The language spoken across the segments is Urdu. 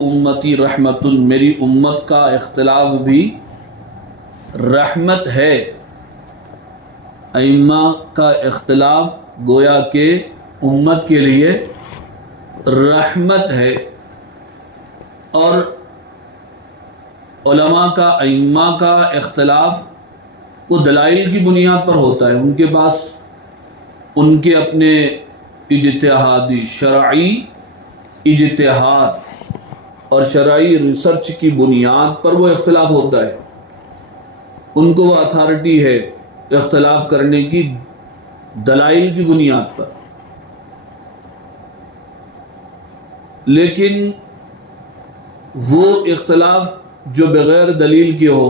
امتی رحمت، میری امت کا اختلاف بھی رحمت ہے۔ ائمہ کا اختلاف گویا کہ امت کے لیے رحمت ہے، اور علماء کا ائمہ کا اختلاف وہ دلائل کی بنیاد پر ہوتا ہے۔ ان کے پاس ان کے اپنے اجتہادی شرعی اجتہاد اور شرعی ریسرچ کی بنیاد پر وہ اختلاف ہوتا ہے۔ ان کو وہ اتھارٹی ہے اختلاف کرنے کی دلائل کی بنیاد پر، لیکن وہ اختلاف جو بغیر دلیل کے ہو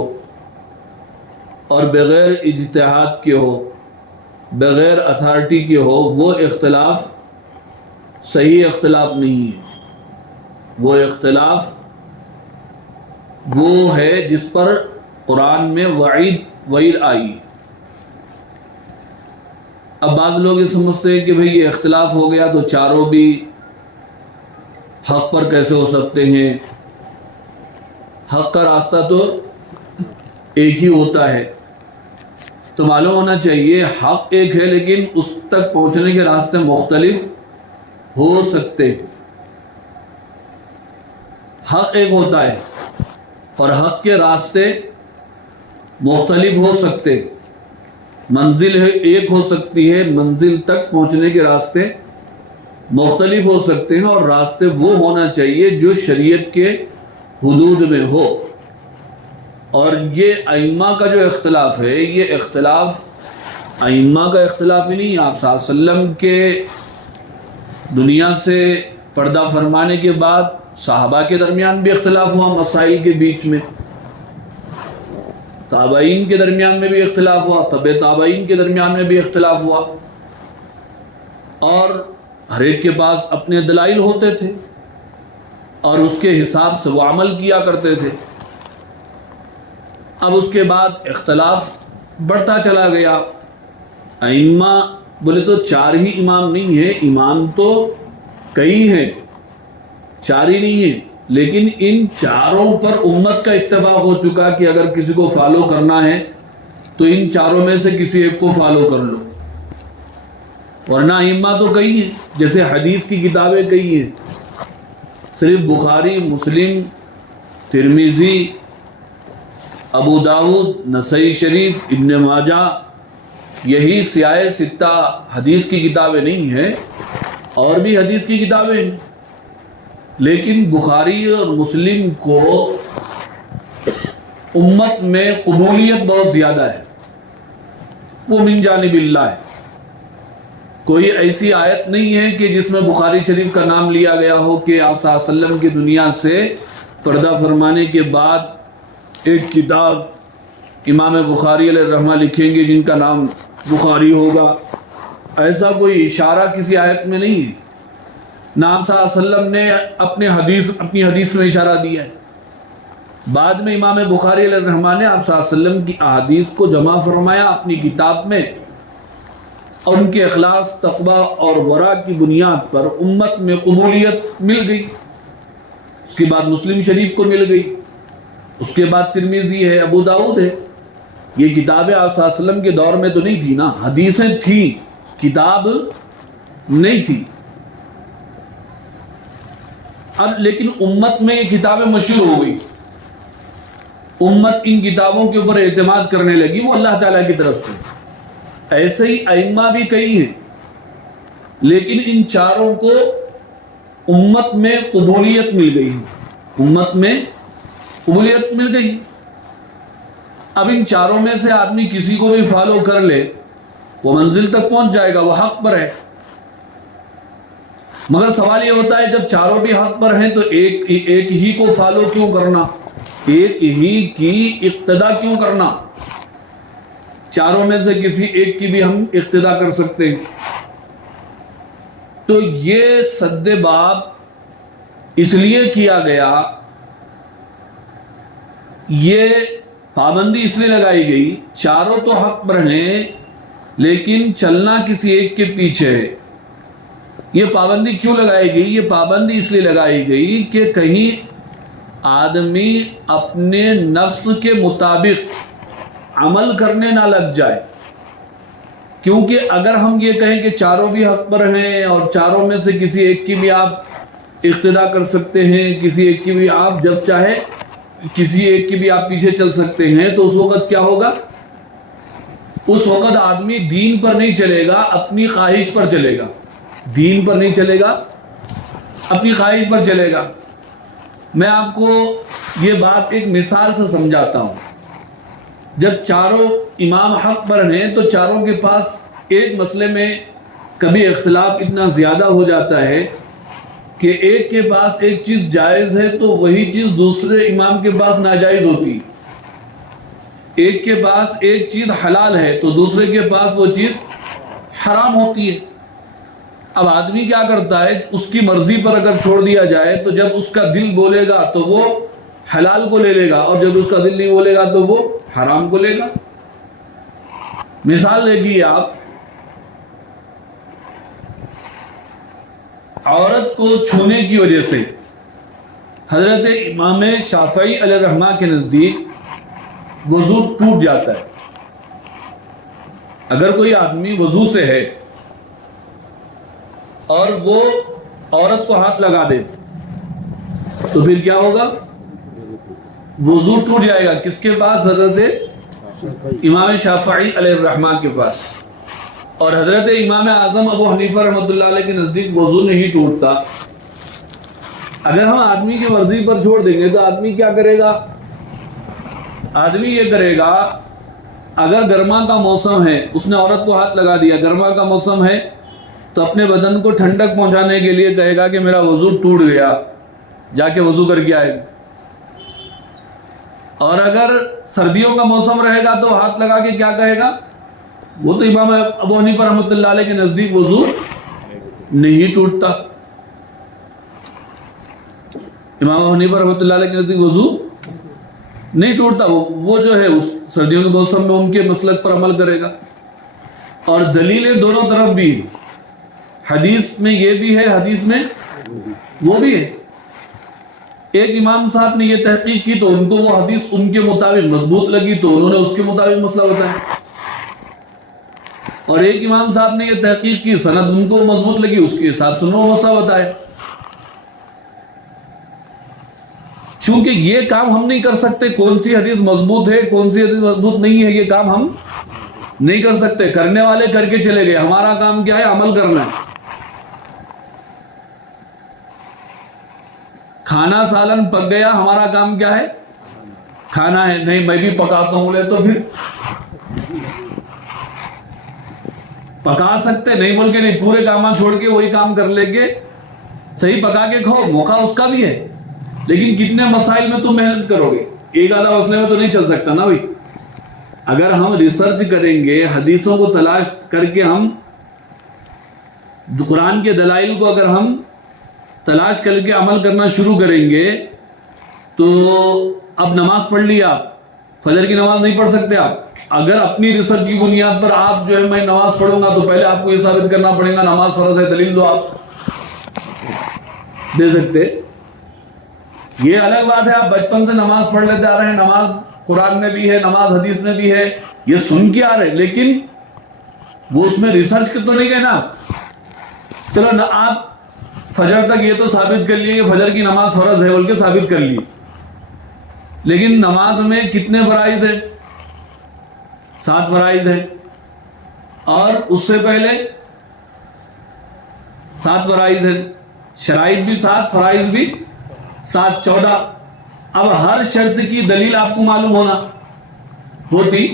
اور بغیر اجتہاد کے ہو، بغیر اتھارٹی کے ہو، وہ اختلاف صحیح اختلاف نہیں ہے۔ وہ اختلاف وہ ہے جس پر قرآن میں وعید آئی۔ اب بعض لوگ یہ سمجھتے ہیں کہ بھئی یہ اختلاف ہو گیا تو چاروں بھی حق پر کیسے ہو سکتے ہیں؟ حق کا راستہ تو ایک ہی ہوتا ہے۔ تو معلوم ہونا چاہیے حق ایک ہے، لیکن اس تک پہنچنے کے راستے مختلف ہو سکتے ہیں۔ حق ایک ہوتا ہے اور حق کے راستے مختلف ہو سکتے، منزل ایک ہو سکتی ہے، منزل تک پہنچنے کے راستے مختلف ہو سکتے ہیں، اور راستے وہ ہونا چاہیے جو شریعت کے حدود میں ہو۔ اور یہ ائمہ کا جو اختلاف ہے، یہ اختلاف ائمہ کا اختلاف ہی نہیں۔ آپ صلی اللہ علیہ وسلم کے دنیا سے پردہ فرمانے کے بعد صحابہ کے درمیان بھی اختلاف ہوا، مسائل کے بیچ میں، تابعین کے درمیان میں بھی اختلاف ہوا، تبع تابعین کے درمیان میں بھی اختلاف ہوا، اور ہر ایک کے پاس اپنے دلائل ہوتے تھے اور اس کے حساب سے وہ عمل کیا کرتے تھے۔ اب اس کے بعد اختلاف بڑھتا چلا گیا۔ ائمہ بولے تو چار ہی امام نہیں ہیں، امام تو کئی ہیں، چار ہی نہیں ہیں، لیکن ان چاروں پر امت کا اتفاق ہو چکا کہ اگر کسی کو فالو کرنا ہے تو ان چاروں میں سے کسی ایک کو فالو کر لو، ورنہ ائمہ تو کئی ہیں، جیسے حدیث کی کتابیں کئی ہیں، صرف بخاری، مسلم، ترمذی، ابو داؤد، نسائی شریف، ابن ماجہ، یہی سیاہ ستہ حدیث کی کتابیں نہیں ہیں، اور بھی حدیث کی کتابیں ہیں، لیکن بخاری اور مسلم کو امت میں قبولیت بہت زیادہ ہے، وہ من جانب اللہ ہے۔ کوئی ایسی آیت نہیں ہے کہ جس میں بخاری شریف کا نام لیا گیا ہو کہ آپ صلی اللہ علیہ وسلم کی دنیا سے پردہ فرمانے کے بعد ایک کتاب امام بخاری علیہ الرحمہ لکھیں گے جن کا نام بخاری ہوگا۔ ایسا کوئی اشارہ کسی آیت میں نہیں ہے، نہ آپ صلی اللہ علیہ وسلم نے اپنی حدیث میں اشارہ دیا ہے۔ بعد میں امام بخاری علیہ الرحمہ نے آپ صلی اللہ علیہ وسلم کی احادیث کو جمع فرمایا اپنی کتاب میں، اور ان کے اخلاص، تقوی اور ورع کی بنیاد پر امت میں قبولیت مل گئی۔ اس کے بعد مسلم شریف کو مل گئی، اس کے بعد ترمذی ہے، ابو داؤد ہے۔ یہ کتابیں آپ صلی اللہ علیہ وسلم کے دور میں تو نہیں تھی نا، حدیثیں تھیں، کتاب نہیں تھی۔ اب لیکن امت میں یہ کتابیں مشہور ہو گئی، امت ان کتابوں کے اوپر اعتماد کرنے لگی، وہ اللہ تعالیٰ کی طرف سے۔ ایسے ہی ائمہ بھی کئی ہیں، لیکن ان چاروں کو امت میں قبولیت مل گئی، امت میں قبولیت مل گئی۔ اب ان چاروں میں سے آدمی کسی کو بھی فالو کر لے، وہ منزل تک پہنچ جائے گا، وہ حق پر ہے۔ مگر سوال یہ ہوتا ہے جب چاروں بھی حق پر ہیں تو ایک ہی کو فالو کیوں کرنا، ایک ہی کی اقتدا کیوں کرنا؟ چاروں میں سے کسی ایک کی بھی ہم اقتدا کر سکتے ہیں۔ تو یہ سد باب اس لیے کیا گیا، یہ پابندی اس لیے لگائی گئی، چاروں تو حق پر ہیں لیکن چلنا کسی ایک کے پیچھے ہے۔ یہ پابندی کیوں لگائی گئی؟ یہ پابندی اس لیے لگائی گئی کہ کہیں آدمی اپنے نفس کے مطابق عمل کرنے نہ لگ جائے، کیونکہ اگر ہم یہ کہیں کہ چاروں بھی حق پر ہیں اور چاروں میں سے کسی ایک کی بھی آپ اقتدا کر سکتے ہیں، کسی ایک کی بھی آپ جب چاہے کسی ایک کی بھی آپ پیچھے چل سکتے ہیں، تو اس وقت کیا ہوگا؟ اس وقت آدمی دین پر نہیں چلے گا، اپنی خواہش پر چلے گا. دین پر نہیں چلے گا، اپنی خواہش پر چلے گا. میں آپ کو یہ بات ایک مثال سے سمجھاتا ہوں. جب چاروں امام حق پر ہیں تو چاروں کے پاس ایک مسئلے میں کبھی اختلاف اتنا زیادہ ہو جاتا ہے کہ ایک کے پاس ایک چیز جائز ہے تو وہی چیز دوسرے امام کے پاس ناجائز ہوتی. ایک کے پاس ایک چیز حلال ہے تو دوسرے کے پاس وہ چیز حرام ہوتی ہے. اب آدمی کیا کرتا ہے؟ اس کی مرضی پر اگر چھوڑ دیا جائے تو جب اس کا دل بولے گا تو وہ حلال کو لے لے گا، اور جب اس کا دل نہیں بولے گا تو وہ حرام کو لے گا. مثال دیکھیے آپ، عورت کو چھونے کی وجہ سے حضرت امام شافعی علیہ الرحمہ کے نزدیک وضو ٹوٹ جاتا ہے. اگر کوئی آدمی وضو سے ہے اور وہ عورت کو ہاتھ لگا دے تو پھر کیا ہوگا؟ وضو ٹوٹ جائے گا. کس کے پاس؟ حضرت امام شافعی علیہ الرحمہ کے پاس. اور حضرت امام اعظم ابو حنیفہ رحمۃ اللہ علیہ کے نزدیک وضو نہیں ٹوٹتا. اگر ہم آدمی کی مرضی پر چھوڑ دیں گے تو آدمی کیا کرے گا؟ آدمی یہ کرے گا، اگر گرما کا موسم ہے، اس نے عورت کو ہاتھ لگا دیا، گرما کا موسم ہے تو اپنے بدن کو ٹھنڈک پہنچانے کے لیے کہے گا کہ میرا وضو ٹوٹ گیا، جا کے وضو کر کے آئے. اور اگر سردیوں کا موسم رہے گا تو ہاتھ لگا کے کیا کہے گا؟ وہ تو امام ابو حنیفہ رحمۃ اللہ علیہ کے نزدیک وضو نہیں ٹوٹتا. امام ابو حنیفہ رحمۃ اللہ علیہ کے نزدیک وضو نہیں ٹوٹتا. وہ جو ہے اس سردیوں کے موسم میں ان کے مسلک پر عمل کرے گا. اور دلیلیں دونوں طرف بھی، حدیث میں یہ بھی ہے، حدیث میں وہ بھی ہے. ایک امام صاحب نے یہ تحقیق کی تو ان کو وہ حدیث ان کے مطابق مضبوط لگی تو انہوں نے اس کے مطابق مسئلہ بتایا. اور ایک امام صاحب نے یہ تحقیق کی، سند ان کو مضبوط لگی، اس کے حساب سے انہوں نے مسئلہ بتایا. چونکہ یہ کام ہم نہیں کر سکتے، کون سی حدیث مضبوط ہے کون سی حدیث مضبوط نہیں ہے، یہ کام ہم نہیں کر سکتے. کرنے والے کر کے چلے گئے، ہمارا کام کیا ہے؟ عمل کرنا ہے. کھانا سالن پک گیا، ہمارا کام کیا ہے؟ کھانا ہے. نہیں میں بھی پکاتا ہوں، لے تو پھر پکا سکتے نہیں بول کے نہیں، پورے کام چھوڑ کے وہی کام کر لے کے صحیح پکا کے کھاؤ، موقع اس کا بھی ہے. لیکن کتنے مسائل میں تم محنت کرو گے؟ ایک آدھا مسئلے میں تو نہیں چل سکتا نا بھائی. اگر ہم ریسرچ کریں گے، حدیثوں کو تلاش کر کے ہم قرآن کے دلائل کو اگر ہم تلاش کر کے عمل کرنا شروع کریں گے تو اب نماز پڑھ لی، آپ فجر کی نماز نہیں پڑھ سکتے. آپ اگر اپنی ریسرچ کی بنیاد پر آپ جو ہے میں نماز پڑھوں گا تو پہلے آپ کو یہ ثابت کرنا پڑے گا نماز فرض ہے، دلیل دو. آپ دے سکتے؟ یہ الگ بات ہے آپ بچپن سے نماز پڑھ لیتے آ رہے ہیں، نماز قرآن میں بھی ہے، نماز حدیث میں بھی ہے، یہ سن کے آ رہے ہیں، لیکن وہ اس میں ریسرچ تو نہیں گئے نا. چلو نا، آپ فجر تک یہ تو ثابت کر لیے کہ فجر کی نماز فرض ہے بول کے ثابت کر لی، لیکن نماز میں کتنے فرائض ہیں؟ 7 فرائض ہیں. اور اس سے پہلے 7 فرائض ہیں، شرائط بھی 7، فرائض بھی 7، 14. اب ہر شرط کی دلیل آپ کو معلوم ہونا ہوتی.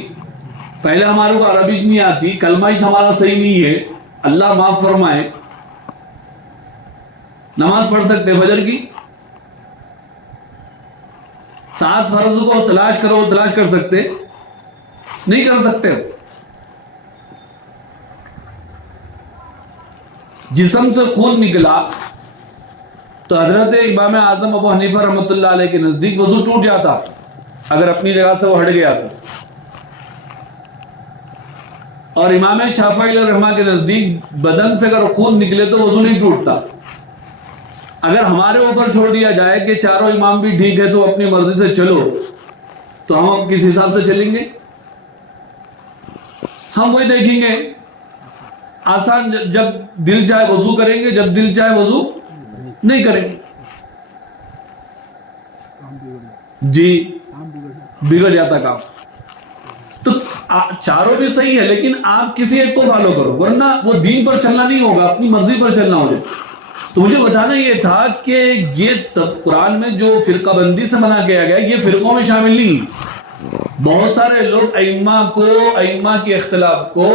پہلے ہمارے کو عربی نہیں آتی، کلمہ ہی ہمارا صحیح نہیں ہے، اللہ معاف فرمائے. نماز پڑھ سکتے فجر کی 7 فرض کو تلاش کرو، تلاش کر سکتے نہیں کر سکتے. جسم سے خون نکلا تو حضرت امام اعظم ابو حنیفہ رحمۃ اللہ علیہ کے نزدیک وضو ٹوٹ جاتا اگر اپنی جگہ سے وہ ہٹ گیا تو. اور امام شافعی علیہ الرحمہ کے نزدیک بدن سے اگر خون نکلے تو وضو نہیں ٹوٹتا. اگر ہمارے اوپر چھوڑ دیا جائے کہ چاروں امام بھی ٹھیک ہے تو اپنی مرضی سے چلو، تو ہم کس حساب سے چلیں گے؟ ہم وہی دیکھیں گے آسان، جب دل چاہے وضو کریں گے، جب دل چاہے وضو نہیں کریں گے، جی بگڑ جاتا کام۔ تو چاروں بھی صحیح ہے، لیکن آپ کسی ایک کو فالو کرو، ورنہ وہ دین پر چلنا نہیں ہوگا، اپنی مرضی پر چلنا ہوگا۔ تو مجھے بتانا یہ تھا کہ یہ قرآن میں جو فرقہ بندی سے منع کیا گیا یہ فرقوں میں شامل نہیں۔ بہت سارے لوگ ائمہ کے اختلاف کو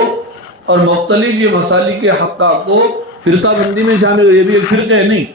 اور مختلف یہ مسالک کے حقہ کو فرقہ بندی میں شامل، یہ بھی ایک فرقہ ہے نہیں۔